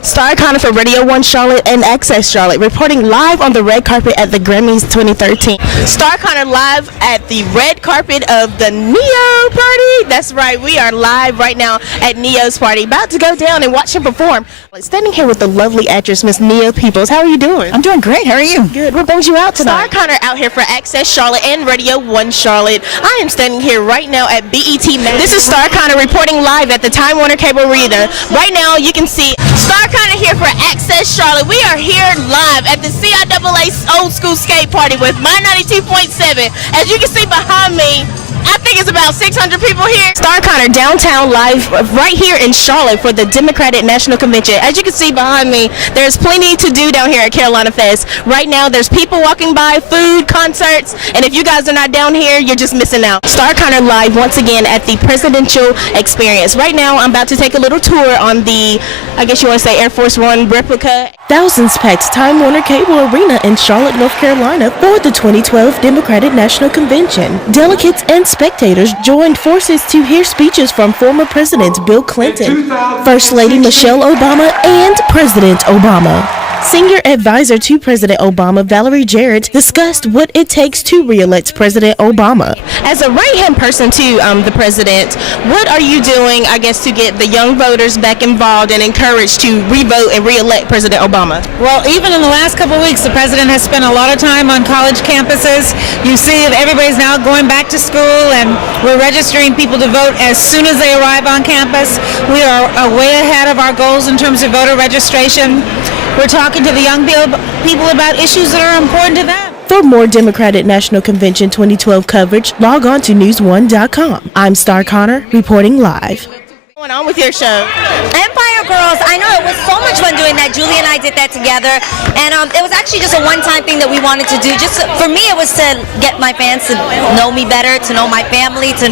Star Connor for Radio 1 Charlotte and Access Charlotte, reporting live on the red carpet at the Grammys 2013. Star Connor live at the red carpet of the Neo party. That's right, we are live right now at Neo's party, about to go down and watch him perform. Standing here with the lovely actress, Miss Neo Peoples. How are you doing? I'm doing great. How are you? Good. What brings you out tonight? Star Connor out here for Access Charlotte and Radio 1 Charlotte. I am standing here right now at BET. This is Star Connor reporting live at the Time Warner Cable Arena. Right now, you can see Star Connor here for Access Charlotte. We are here live at the CIAA Old School Skate Party with My 92.7. As you can see behind me, I think it's about 600 people here. Star Connor downtown live right here in Charlotte for the Democratic National Convention. As you can see behind me, there's plenty to do down here at Carolina Fest. Right now, there's people walking by, food, concerts, and if you guys are not down here, you're just missing out. Star Connor live once again at the Presidential Experience. Right now, I'm about to take a little tour on the, I guess you want to say, Air Force One replica. Thousands packed Time Warner Cable Arena in Charlotte, North Carolina for the 2012 Democratic National Convention. Delegates and spectators joined forces to hear speeches from former Presidents Bill Clinton, First Lady Michelle Obama, and President Obama. Senior advisor to President Obama, Valerie Jarrett, discussed what it takes to re-elect President Obama. As a right-hand person to the president, what are you doing, I guess, to get the young voters back involved and encouraged to re-vote and re-elect President Obama? Well, even in the last couple of weeks, the president has spent a lot of time on college campuses. You see that everybody's now going back to school, and we're registering people to vote as soon as they arrive on campus. We are way ahead of our goals in terms of voter registration. We're talking to the young people about issues that are important to them. For more Democratic National Convention 2012 coverage, log on to news1.com. I'm Star Connor, reporting live. What's going on with your show? Empire Girls, I know it was so much fun doing that. Julie and I did that together, and it was actually just a one-time thing that we wanted to do. Just for me, it was to get my fans to know me better, to know my family, to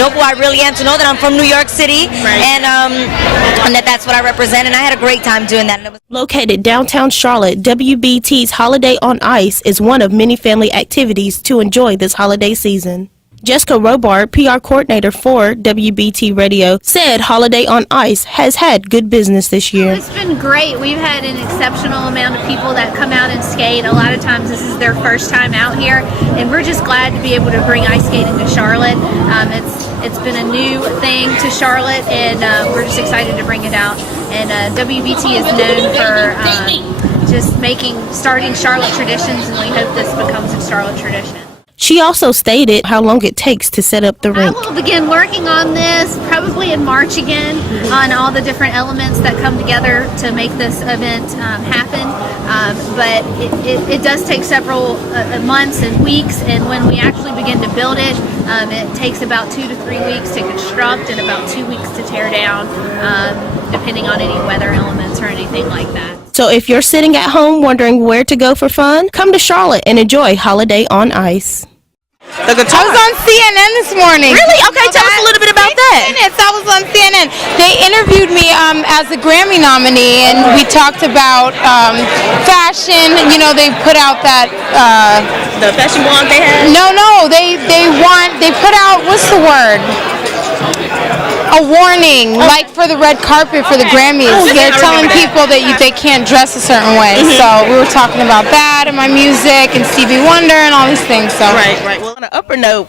know who I really am, to know that I'm from New York City, right. and that's what I represent, and I had a great time doing that. Located downtown Charlotte, WBT's Holiday on Ice is one of many family activities to enjoy this holiday season. Jessica Robart, PR coordinator for WBT Radio, said Holiday on Ice has had good business this year. It's been great. We've had an exceptional amount of people that come out and skate. A lot of times this is their first time out here, and we're just glad to be able to bring ice skating to Charlotte. It's been a new thing to Charlotte, and we're just excited to bring it out. And WBT is known for just starting Charlotte traditions, and we hope this becomes a Charlotte tradition. She also stated how long it takes to set up the rink. I will begin working on this probably in March again, on all the different elements that come together to make this event happen. But it does take several months and weeks, and when we actually begin to build it, it takes about 2 to 3 weeks to construct and about 2 weeks to tear down, depending on any weather elements or anything like that. So if you're sitting at home wondering where to go for fun, come to Charlotte and enjoy Holiday on Ice. The guitar. I was on CNN this morning. Really? Okay, tell us a little bit about that. I was on CNN. They interviewed me as a Grammy nominee, and we talked about fashion. You know, they put out that the fashion blog they had. No, they put out, what's the word? A warning, like for the red carpet for the Grammys. They're telling people that they can't dress a certain way. So we were talking about that and my music and Stevie Wonder and all these things. So right. Well, on an upper note,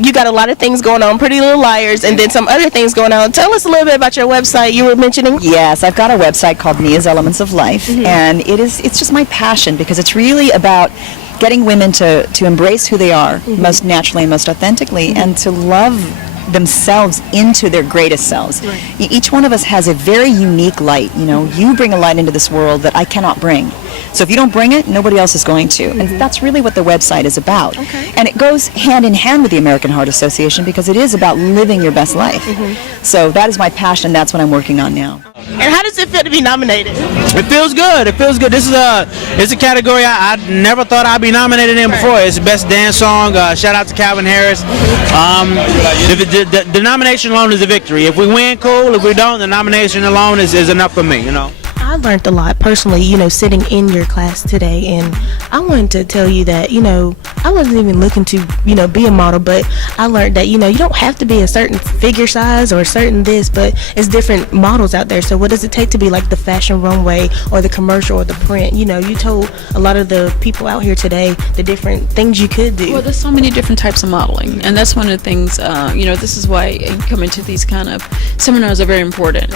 you got a lot of things going on, Pretty Little Liars, and then some other things going on. Tell us a little bit about your website you were mentioning. Yes, I've got a website called Nia's Elements of Life, and it's just my passion because it's really about getting women to embrace who they are most naturally and most authentically, and to love themselves into their greatest selves. Right. Each one of us has a very unique light. You bring a light into this world that I cannot bring. So if you don't bring it, nobody else is going to. And that's really what the website is about. Okay. And it goes hand in hand with the American Heart Association because it is about living your best life. So that is my passion. That's what I'm working on now. And how does it feel to be nominated? It feels good. This is a category I never thought I'd be nominated in before. It's the best dance song. Shout out to Calvin Harris. The nomination alone is a victory. If we win, cool. If we don't, the nomination alone is enough for me. I learned a lot personally, sitting in your class today, and I wanted to tell you that, I wasn't even looking to, be a model, but I learned that, you don't have to be a certain figure size or a certain this, but it's different models out there. So what does it take to be like the fashion runway or the commercial or the print? You told a lot of the people out here today the different things you could do. Well, there's so many different types of modeling, and that's one of the things, this is why coming to these kind of seminars are very important.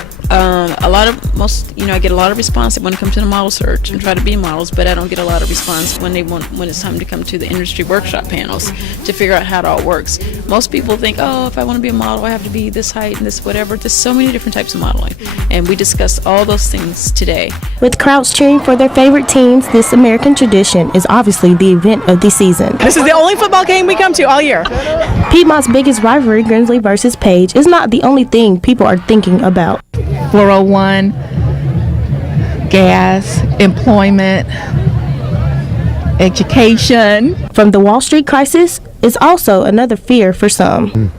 I get a lot of response when it comes to the model search and try to be models, but I don't get a lot of response when it's time to come to the industry workshop panels to figure out how it all works. Most people think, oh, if I want to be a model, I have to be this height and this whatever. There's so many different types of modeling, and we discuss all those things today. With crowds cheering for their favorite teams, this American tradition is obviously the event of the season. This is the only football game we come to all year. Piedmont's biggest rivalry, Grimsley versus Page, is not the only thing people are thinking about. 401, gas, employment, education. From the Wall Street crisis is also another fear for some.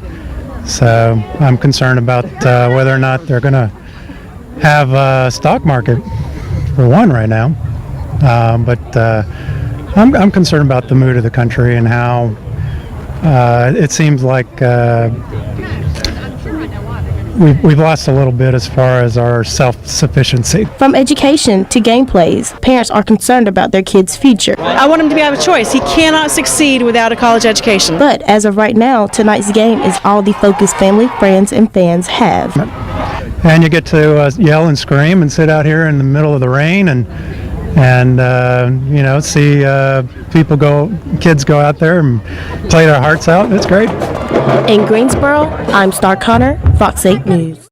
So I'm concerned about whether or not they're going to have a stock market for one right now. But I'm concerned about the mood of the country and how it seems like we've lost a little bit as far as our self-sufficiency. From education to gameplays, parents are concerned about their kids' future. I want him to have a choice. He cannot succeed without a college education. But as of right now, tonight's game is all the focus family, friends, and fans have. And you get to yell and scream and sit out here in the middle of the rain and see kids go out there and play their hearts out. It's great. In Greensboro, I'm Star Connor, Fox 8 News.